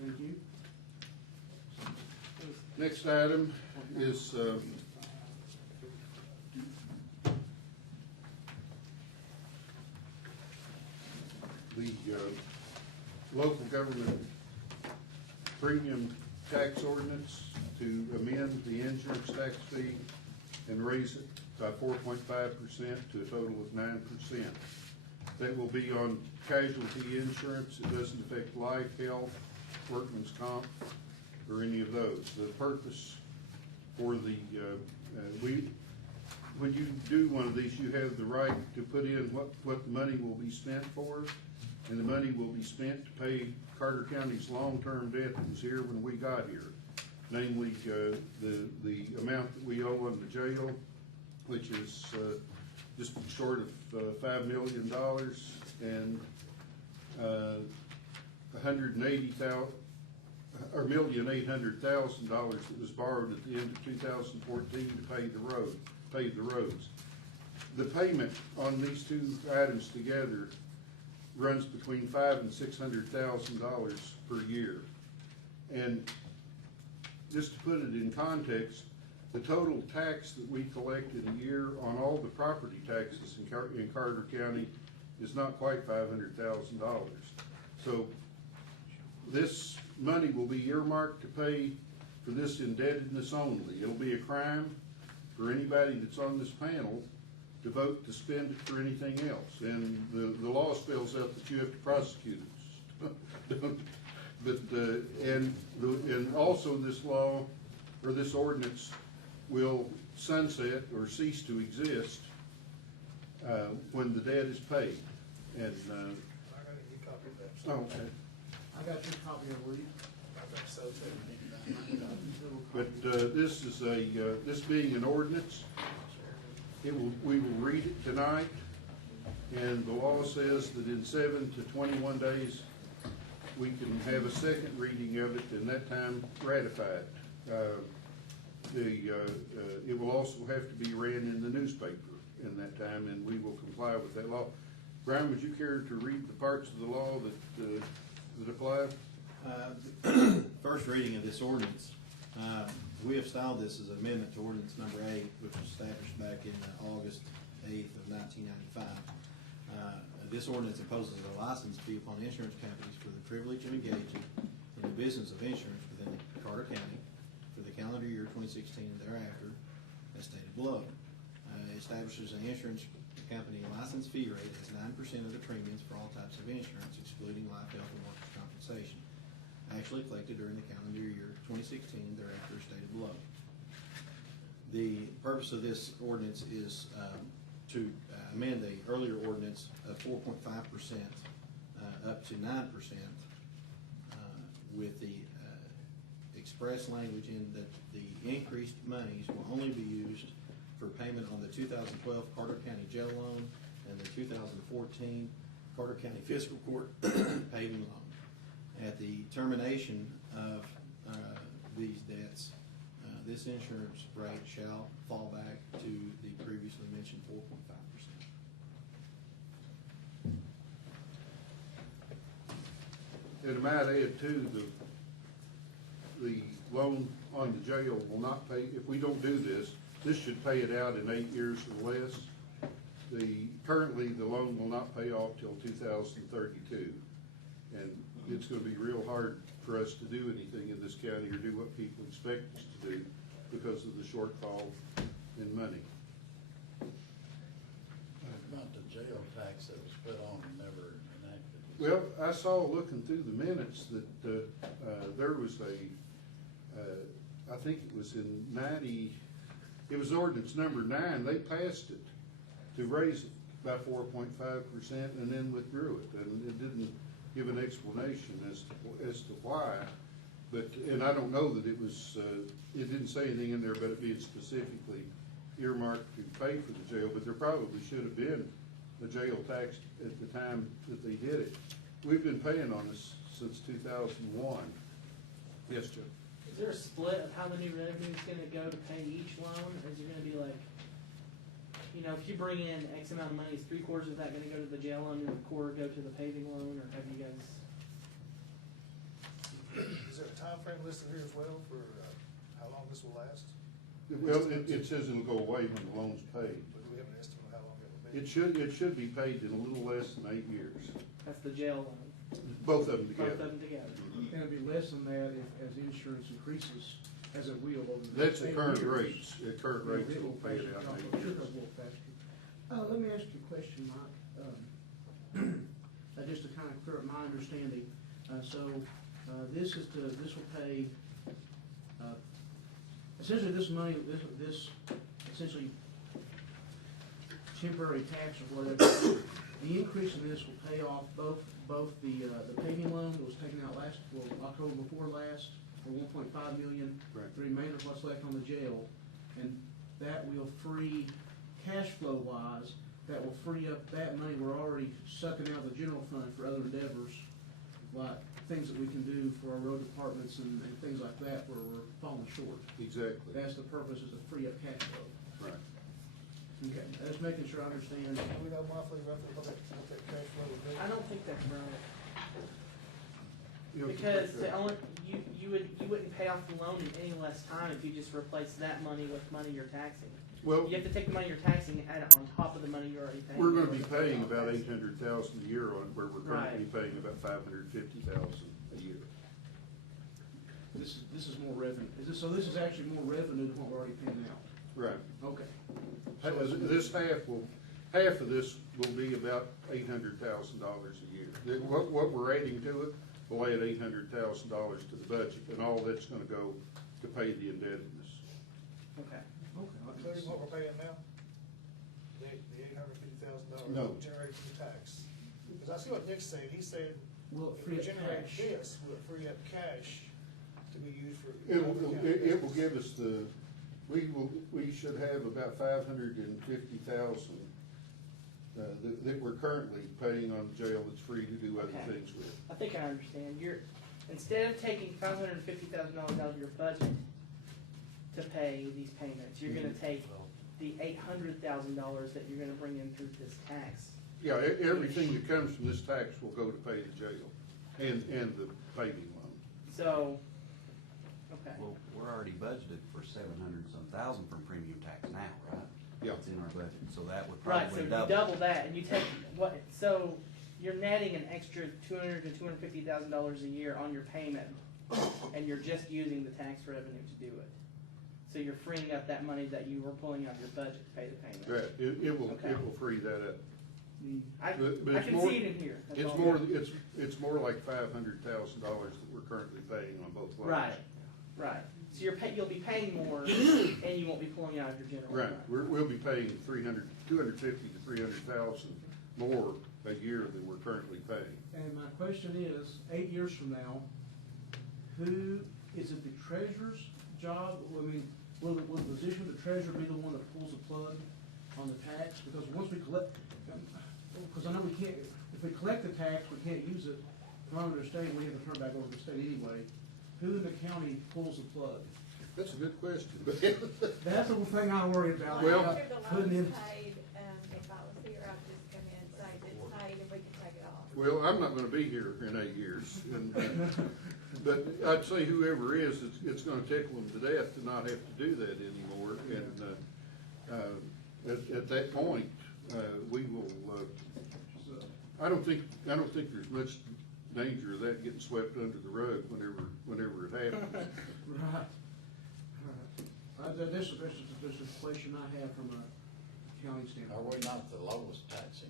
Thank you. Next item is the local government premium tax ordinance to amend the insurance tax fee and raise it by 4.5% to a total of 9%. That will be on casualty insurance. It doesn't affect life, health, workman's comp, or any of those. The purpose for the, when you do one of these, you have the right to put in what the money will be spent for, and the money will be spent to pay Carter County's long-term debt that was here when we got here. Namely, the amount that we owe on the jail, which is just short of $5 million, and $1,800,000 that was borrowed at the end of 2014 to pay the roads. The payment on these two items together runs between $500,000 and $600,000 per year. And just to put it in context, the total tax that we collect in a year on all the property taxes in Carter County is not quite $500,000. So this money will be earmarked to pay for this indebtedness only. It'll be a crime for anybody that's on this panel to vote to spend it for anything else. And the law spells out that you have to prosecute it. But and also this law or this ordinance will sunset or cease to exist when the debt is paid. And I got a copy of that. oh, okay. I got your copy of it. I think so too. But this is this being an ordinance, we will read it tonight, and the law says that in 7 to 21 days we can have a second reading of it, and that time ratified. It will also have to be ran in the newspaper in that time, and we will comply with that law. Brian, would you care to read the parts of the law that apply? First reading of this ordinance. We have styled this as an amendment to ordinance number 8, which was established back in August 8th of 1995. This ordinance imposes a license fee upon insurance companies for the privilege of engaging in the business of insurance within Carter County for the calendar year 2016 and thereafter, as stated below. It establishes an insurance company license fee rate as 9% of the premiums for all types of insurance, excluding life, health, and workers' compensation, actually collected during the calendar year 2016 and thereafter, as stated below. The purpose of this ordinance is to amend the earlier ordinance of 4.5% up to 9%, with the express language in that the increased monies will only be used for payment on the 2012 Carter County jail loan and the 2014 Carter County Fiscal Court paving loan. At the termination of these debts, this insurance rate shall fall back to the previously mentioned 4.5%. And I might add too, the loan on the jail will not pay, if we don't do this, this should pay it out in 8 years or less. Currently the loan will not pay off till 2032. And it's going to be real hard for us to do anything in this county or do what people expect us to do because of the shortfall in money. Not the jail tax that was put on and never enacted. Well, I saw looking through the minutes that there was I think it was in 90, it was ordinance number 9, they passed it to raise it by 4.5% and then withdrew it, and it didn't give an explanation as to why. But, and I don't know that it was, it didn't say anything in there about it being specifically earmarked to pay for the jail, but there probably should have been a jail tax at the time that they did it. We've been paying on this since 2001. Yes, Joe? Is there a split of how the new revenue is going to go to pay each loan? Or is it going to be like, you know, if you bring in X amount of money, is 3/4 of that going to go to the jail loan and a quarter go to the paving loan, or have you guys? timeframe listed here as well for, how long this will last? Well, it says it'll go away when the loan's paid. But do we have an estimate of how long it will be? It should be paid in a little less than 8 years, That's the jail loan, both of them both together. of them together. And it'd be less than that if, as insurance increases, as it will over the That's next the 8 current years. rates, the current rates will pay it out in 8 Should years. go a little faster. Let me ask you a question, Mike. Just to kind of clear up my understanding. This will pay, essentially this money, this essentially temporary tax or whatever, the increase in this will pay off both the paving loan that was taken out October before last, for 1.5 million. Right. The remainder of what's left on the jail, and that will free, cash flow wise, that will free up that money we're already sucking out of the general fund for other endeavors, like things that we can do for our road departments and things like that where we're falling short. Exactly, That's the purpose, is to free up cash flow. right. Okay, just making sure I understand. Do we know monthly roughly what that cash flow would be? I don't think that's right. You know, Because you wouldn't pay off the loan in any less time if you just replace that money with money you're taxing. Well, You have to take the money you're taxing and add it on top of the money you're already paying. we're gonna be paying about 800,000 a year on it, where we're currently Right. paying about 550,000 a year. This is more revenue. So this is actually more revenue than what we're already paying out? Right. Okay. This half of this will be about $800,000 a year. What we're adding to it will add $800,000 to the budget, and all that's gonna go to pay the indebtedness. Okay. Including what we're paying now? The $850,000 No. generated from tax? Because I see what Nick's saying, he's saying, Will it if free we up generate cash? this, will it free up cash to be used for? It will give us we should have about 550,000 that we're currently paying on the jail that's free to do other Okay. things with. I think I understand. Instead of taking $550,000 out of your budget to pay these payments, you're gonna take the $800,000 that you're gonna bring in through this tax. Yeah, everything that comes from this tax will go to pay the jail and the paving loan. So, okay. Well, we're already budgeted for 700-some thousand from premium tax now, right? Yeah. It's in our budget, so that would Right, so probably you double. double that, and you take so you're netting an extra $200,000 to $250,000 a year on your payment, and you're just using the tax revenue to do it. So you're freeing up that money that you were pulling out of your budget to pay the payment. Right, it will Okay. free that up. I But I it's can more- see it in here. That's It's all. more, it's more like $500,000 that we're currently paying on both loans. Right. So you'll be paying more, and you won't be pulling out of your general. Right, fund. we'll be paying 250 to 300,000 more a year than we're currently paying. And my question is, 8 years from now, is it the treasurer's job? I mean, will the position of the treasurer be the one that pulls the plug on the tax? Because once we collect, because I know we can't, if we collect the tax, we can't use it from the state, we have to turn it back over to the state anyway. Who in the county pulls the plug? That's a good question. That's the thing I worry about. Well- After the Putting in- loan's paid, if I was here, I'd just come in and say it's paid and we can take it off. Well, I'm not gonna be here in 8 years, but I'd say whoever is, it's gonna tickle them to death to not have to do that anymore, and, at that point, we will, I don't think there's much danger of that getting swept under the rug whenever it happens. Right. This is a question I have from a county Are standpoint. we not the lowest taxing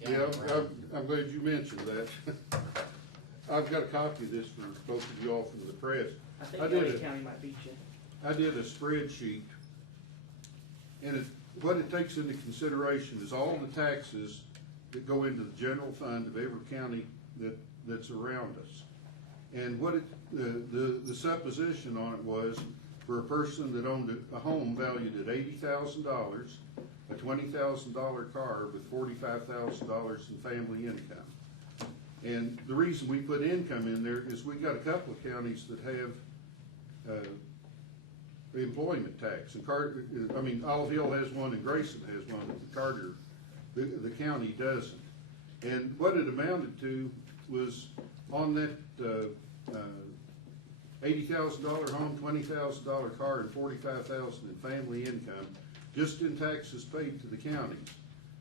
county Yeah, around? I'm glad you mentioned that. I've got a copy of this for both of you all from the press. I think I did LA it. County might beat you. I did a spreadsheet, and what it takes into consideration is all the taxes that go into the general fund of every county that's around us. And what the supposition on it was, for a person that owned a home valued at $80,000, a $20,000 car with $45,000 in family income. And the reason we put income in there is we got a couple of counties that have the employment tax, and Olive Hill has one and Grayson has one, but Carter, the county doesn't. And what it amounted to was on that $80,000 home, $20,000 car, and $45,000 in family income, just in taxes paid to the counties,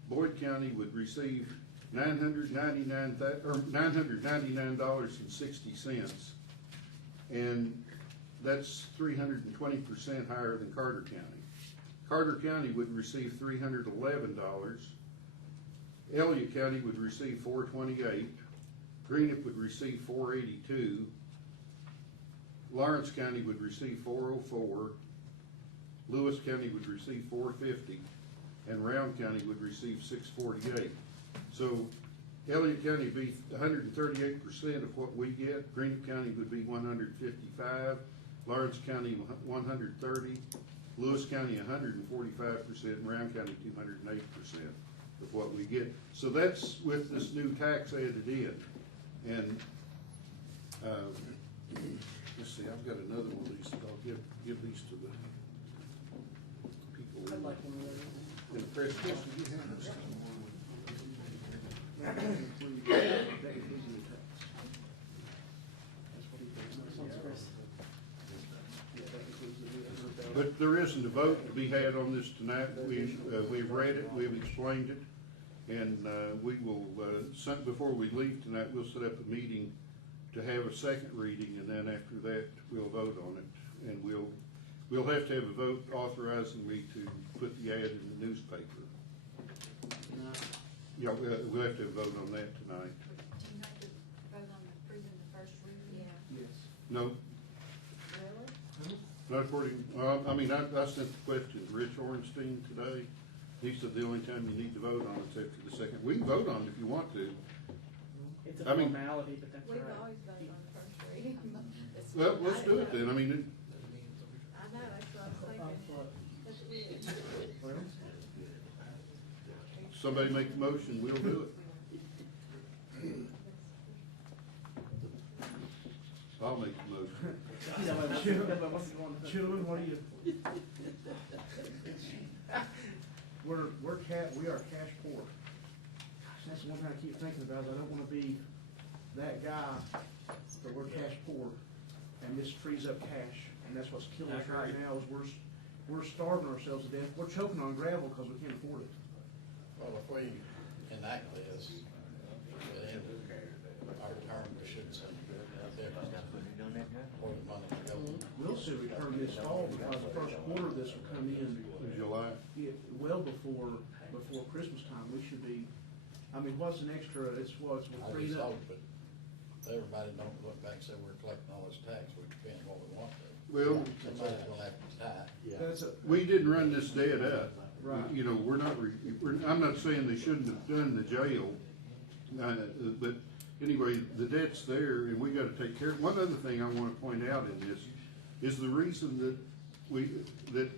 Boyd County would receive $999.60, and that's 320% higher than Carter County. Carter County would receive $311. Elliott County would receive $428. Greenup would receive $482. Lawrence County would receive $404. Lewis County would receive $450, and Round County would receive $648. So Elliott County would be 138% of what we get. Greenup County would be 155. Lawrence County 130. Lewis County 145%, and Round County 208% of what we get. So that's with this new tax added in. And let's see, I've got another one of these that I'll give these to the people I'd like one of those. in the press. Yes, you have this. That includes the tax. That's what he thinks. Sounds Chris. Yeah, that includes the $800,000. But there isn't a vote to be had on this tonight. We've read it, we've explained it, and we will, before we leave tonight, we'll set up a meeting to have a second reading, and then after that, we'll vote on it. And we'll have to have a vote authorizing me to put the ad in the newspaper. Yeah, we'll have to have a vote on that tonight. Do you have to vote on approving the first reading? Yeah. Yes. No, Really? not according, I mean, I sent the question to Rich Orenstein today. He said the only time you need to vote on it's after the second. We can vote on it if you want to. It's a I mean- formality, but that's all We've right. always voted on the first reading. That's- Well, let's do it then. I mean, I know, that's what I was thinking. That's weird. somebody make the motion, we'll do it. I'll make the motion. Yeah, but what's it going to- Children, what do you? We are cash poor. That's the one thing I keep thinking about, is I don't wanna be that guy, but we're cash poor, and this frees up cash, and that's what's killing us right now, is we're starving ourselves to death. We're choking on gravel because we can't afford it. Well, if we enact this, at the end of our term, we should send it out there for the money to go. We'll see a return this fall, because the first quarter of this will come in, July. well before Christmas time. We should be, I mean, what's an extra, it's I freed just up. hope that everybody don't look back and say we're collecting all this tax, we're spending what we want to. Well, Somebody's gonna have to die. That's a, we didn't run this debt up. Right. You know, I'm not saying they shouldn't have done the jail, but anyway, the debt's there and we gotta take care of it. One other thing I wanna point out in this is the reason that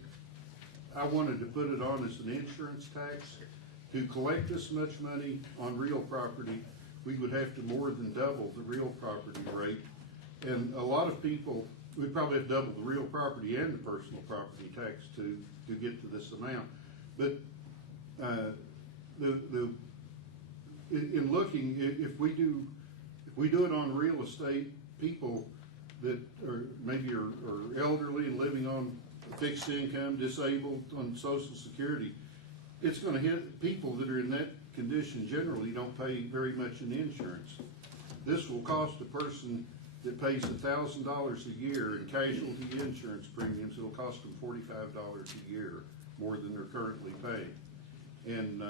I wanted to put it on as an insurance tax. To collect this much money on real property, we would have to more than double the real property rate. And a lot of people, we probably have double the real property and the personal property tax to get to this amount. But, in looking, if we do it on real estate, people that are maybe are elderly and living on a fixed income, disabled, on Social Security, it's gonna hit people that are in that condition generally don't pay very much in insurance. This will cost a person that pays $1,000 a year in casualty insurance premiums, it'll cost them $45 a year, more than they're currently paying. And,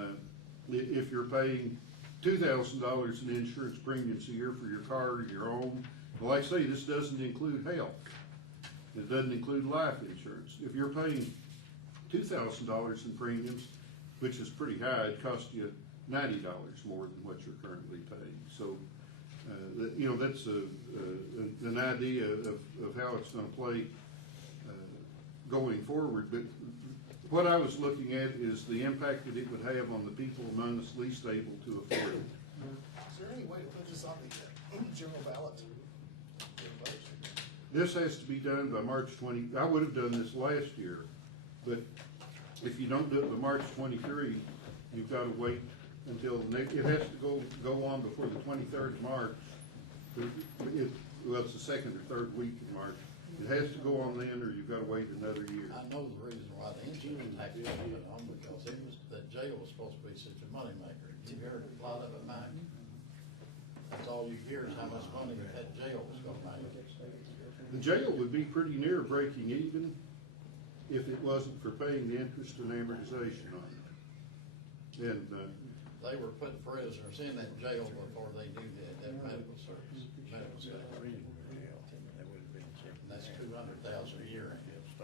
if you're paying $2,000 in insurance premiums a year for your car or your home, well, like I say, this doesn't include health. It doesn't include life insurance. If you're paying $2,000 in premiums, which is pretty high, it costs you $90 more than what you're currently paying. So, you know, that's an idea of how it's gonna play going forward. But what I was looking at is the impact that it would have on the people among us least able to afford it. Is there any way to put this on the general ballot? This has to be done by March 20, I would have done this last year, but if you don't do it by March 23, you've got to wait until, it has to go on before the 23rd of March. well, it's the second or third week in March. It has to go on then, or you've gotta wait another year. I know the reason why the insurance tax was put on, because it was, that jail was supposed to be such a moneymaker. You heard a lot of it, Mike. That's all you hear is how much money that jail was gonna make. The jail would be pretty near breaking even if it wasn't for paying the interest and amortization on it. And, They were putting prisoners in that jail before they do that medical service, medical staff. And that's $200,000 a year.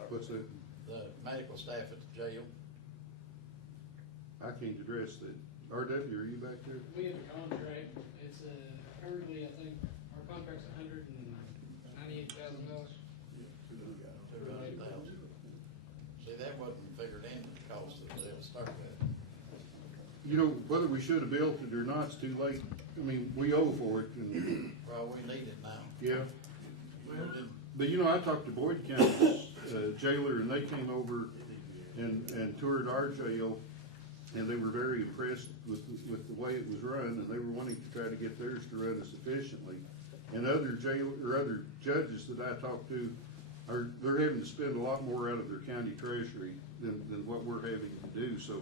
what's that? The medical staff at the jail, I can't address that. RW, are you back there? We have a contract, it's, currently, I think, our contract's $198,000. $200,000. See, that wasn't figured in the cost of the jail start with. You know, whether we should have built it or not, it's too late. I mean, we owe for it, and, Well, we need it now. yeah. But you know, I talked to Boyd County's jailer, and they came over and toured our jail, and they were very impressed with the way it was run, and they were wanting to try to get theirs to run as efficiently. And other other judges that I talked to they're having to spend a lot more out of their county treasury than what we're having to do. So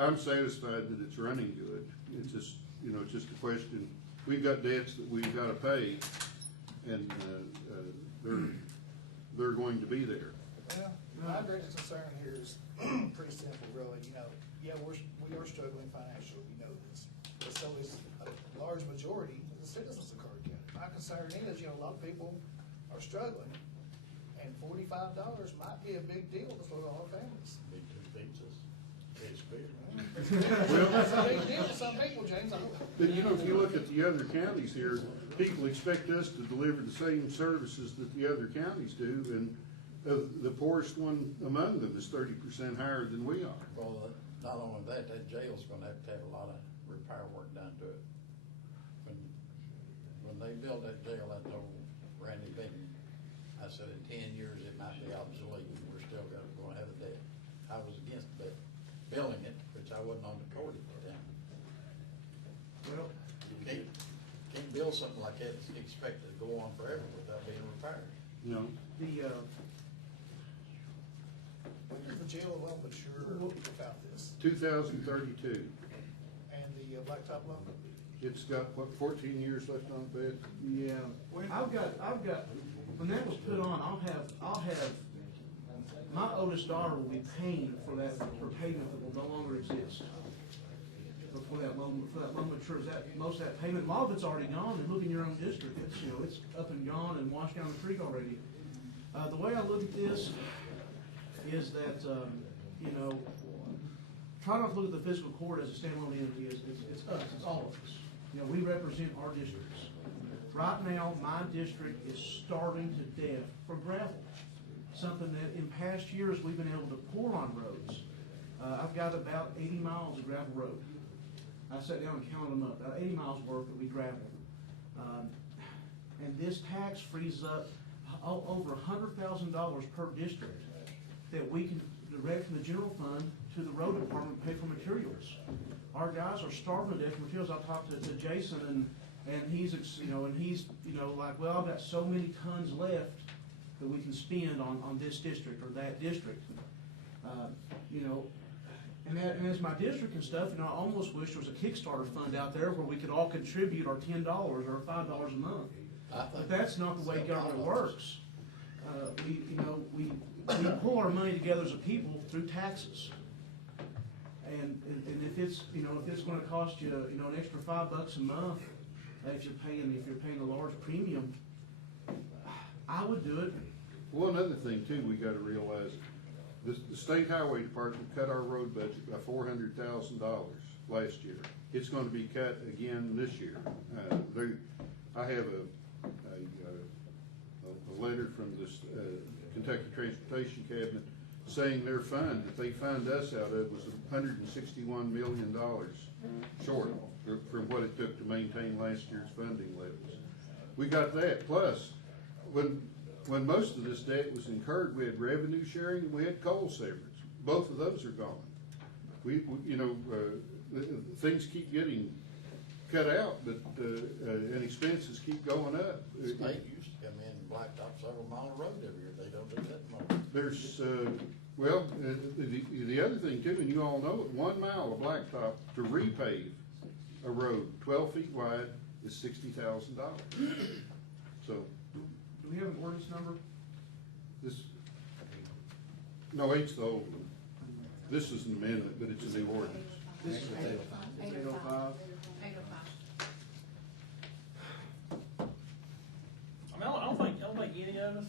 I'm satisfied that it's running good. It's just, you know, it's just a question. We've got debts that we've got to pay, and they're going to be there. Well, my greatest concern here is pretty simple, really. You know, yeah, we are struggling financially, we know this. But so is a large majority of the citizens of Carter County. My concern is, you know, a lot of people are struggling, and $45 might be a big deal for a lot of families. Be 2 pizzas, case beer. It's a big deal for some people, James. I hope. But you know, if you look at the other counties here, people expect us to deliver the same services that the other counties do, and the poorest one among them is 30% higher than we are. Well, not only that jail's gonna have to have a lot of repair work done to it. When they built that jail, I told Randy Benton, I said in 10 years it might be obsolete, and we're still gonna have a debt. I was against that, building it, which I wasn't on the court at the time. Well, You can't build something like that and expect it to go on forever without being repaired. You know, When is the jail well mature about this? 2032. And the blacktop loan? It's got, what, 14 years left on it, Beth? yeah, I've got, when that was put on, I'll have, my oldest daughter will be paying for payment that will no longer exist. Before that loan matures, most of that payment, a lot of it's already gone, and look in your own district, it's, you know, it's up and gone and washed down the creek already. The way I look at this is that, you know, try not to look at the fiscal court as a standalone entity. It's us, it's all of us. You know, we represent our districts. Right now, my district is starving to death for gravel. Something that in past years we've been able to pour on roads. I've got about 80 miles of gravel road. I sat down and counted them up, about 80 miles worth that we gravel. And this tax frees up over $100,000 per district that we can direct from the general fund to the road department to pay for materials. Our guys are starving to death for materials. I talked to Jason and he's, you know, like, well, I've got so many tons left that we can spend on this district or that district. You know, and as my district and stuff, you know, I almost wish there was a Kickstarter fund out there where we could all contribute our $10 or $5 a month. But that's not the way government works. We pull our money together as a people through taxes. And if it's, you know, if it's gonna cost you, you know, an extra $5 a month, if you're paying a large premium, I would do it. One other thing too, we gotta realize, the state highway department cut our road budget by $400,000 last year. It's gonna be cut again this year. I have a letter from this Kentucky Transportation Cabinet saying their fund that they fund us out of was $161 million short from what it took to maintain last year's funding levels. We got that. Plus, when most of this debt was incurred, we had revenue sharing and we had coal severance. Both of those are gone. Things keep getting cut out, but, and expenses keep going up. The state used to come in and blacktop several mile of road every year, they don't do that anymore. There's, well, the other thing too, and you all know it, 1 mile of blacktop to repave a road 12 feet wide is $60,000. So, Do we have an ordinance number? this, no, eight's the old one. This is an amendment, but it's a new ordinance. This is 805. 805. I mean, I don't think any of us,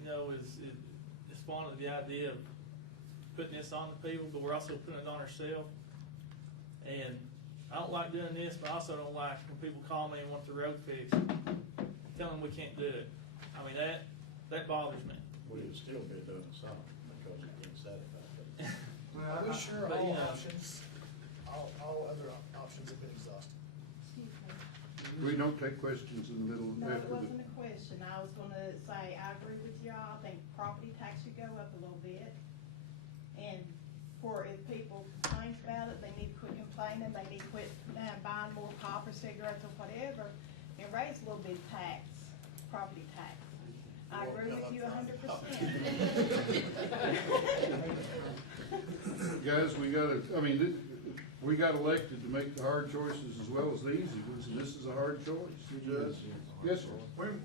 you know, is fond of the idea of putting this on the people, but we're also putting it on ourselves. And I don't like doing this, but I also don't like when people call me and want the road fixed, tell them we can't do it. I mean, that bothers me. We would still be doing some because it didn't satisfy. Are we sure but, you all know. options, all other options have been exhausted? We don't take questions in the middle No, it after the. wasn't a question. I was gonna say, I agree with y'all. I think property tax should go up a little bit. And for if people complain about it, they need to quit complaining, they need to quit buying more pop or cigarettes or whatever, and raise a little bit tax, property tax. I agree with you 100%. Guys, we got elected to make the hard choices as well as the easy ones, and this is a hard choice. Judge? Yes, sir. When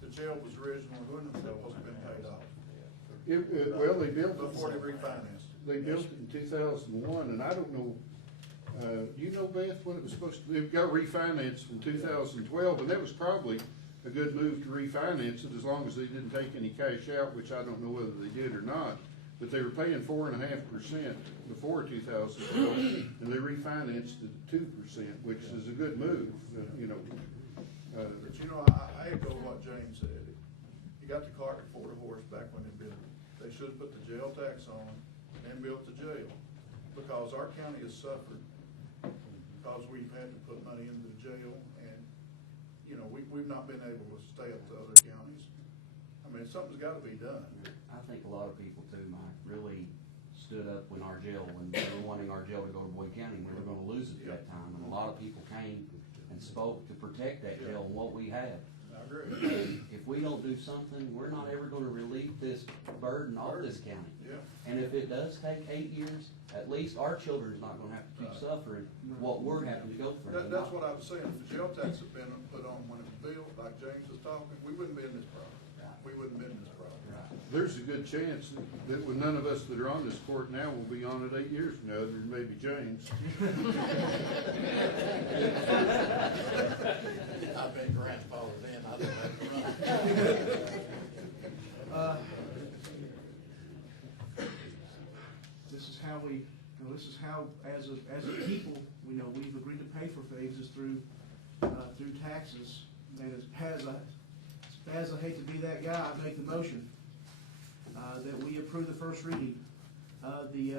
the jail was originally, when was that supposed to have been paid off? Well, they built it. Before they refinanced. They built it in 2001, and I don't know, you know, Beth, when it was supposed to, it got refinanced in 2012, and that was probably a good move to refinance it as long as they didn't take any cash out, which I don't know whether they did or not. But they were paying 4.5% before 2012, and they refinanced it at 2%, which is a good move, you know. But you know, I echo what James said. You got the cart before the horse back when they built it. They should have put the jail tax on and built the jail, because our county has suffered because we've had to put money into the jail, and, you know, we've not been able to stay up to other counties. I mean, something's gotta be done. I think a lot of people too, Mike, really stood up when they were wanting our jail to go to Boyd County, we were gonna lose it at that time, and a lot of people came and spoke to protect that jail and what we have. I agree. And if we don't do something, we're not ever gonna relieve this burden off this county. Yeah. And if it does take 8 years, at least our children's not gonna have to keep suffering what we're having to go through. That's what I was saying. If the jail tax had been put on when it was built, like James was talking, we wouldn't be in this problem. We wouldn't be in this problem. There's a good chance that with none of us that are on this court now will be on it 8 years from now, other than maybe James. I've been grandfathered in, I don't have to run. This is how, as a people, we've agreed to pay for things is through taxes. And as I hate to be that guy, I make the motion, that we approve the first reading of the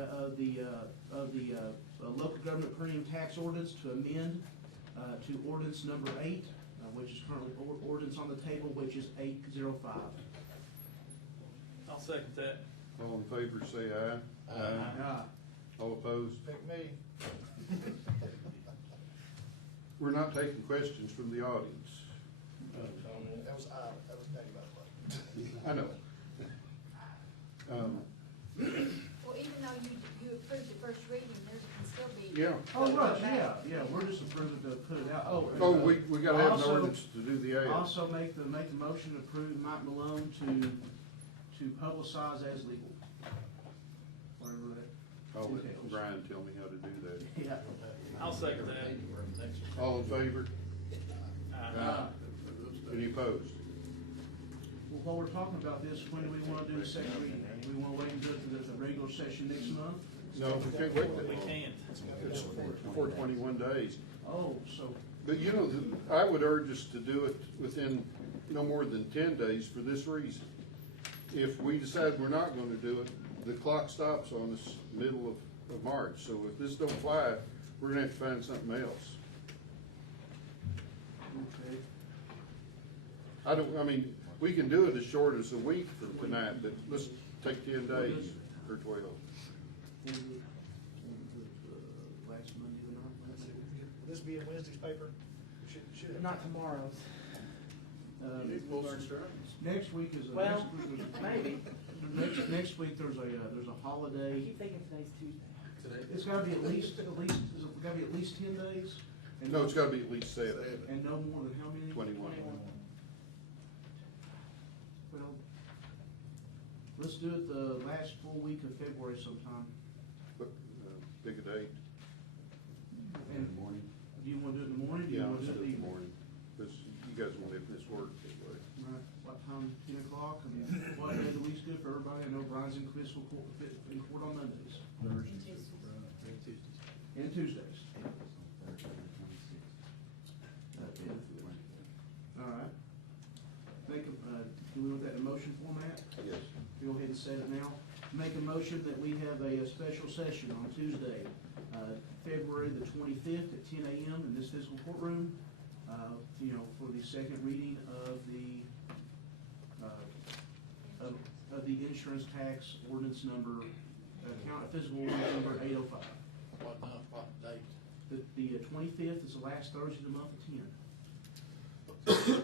local government premium tax ordinance to amend, to ordinance number 8, which is currently ordinance on the table, which is 805. I'll second that. All in favor, say aye. Aye. All opposed? Pick me. We're not taking questions from the audience. That was Patty, by the way. I know. Well, even though you approved the first reading, there can still be. Yeah. Oh, right, yeah, we're just approving to put it out. Oh, we gotta have an Also- ordinance to do the ad. Also make the motion to approve Mike Malone to publicize as legal. Whatever that. I'll let entails. Brian tell me how to do that. Yeah. I'll second that. All in favor? Any opposed? Well, while we're talking about this, when do we wanna do the second reading? Do we wanna wait until the regular session next month? No, we can't wait that We long. can't. It's 421 days. Oh, so, But you know, I would urge us to do it within no more than 10 days for this reason. If we decide we're not gonna do it, the clock stops on us middle of March. So if this don't fly, we're gonna have to find something else. okay. We can do it as short as a week from tonight, but let's take 10 days or 12. We'll do it, last Monday of the month. this be in Wednesday's paper? Should have. Not tomorrow's. You need to pull some strings. Next week is a. Well, next week there's a- maybe. Next week, there's a I holiday. keep thinking today's Tuesday. It's gotta be at least, is it gotta be at least 10 days? And No, it's gotta be at least 7. And no more than how many? 21. Well, let's do it the last full week of February sometime. But, pick a date. In the morning. Do you wanna do it in the morning? Do you Yeah, wanna let's do do it it in the morning, because you guys won't have this work anyway. Right, what time, 10 o'clock, and what day of the week's good for everybody? I know Brian's in fiscal court, in court on Mondays. And Tuesdays. Thursday, the 26th. All right. Make a, do we want that in motion format? Yes. Go ahead and set it now. Make a motion that we have a special session on Tuesday, February the 25th at 10 a.m. in this fiscal courtroom, for the second reading of the insurance tax ordinance number, fiscal ordinance number 805. What date? The 25th is the last Thursday of the month of 10.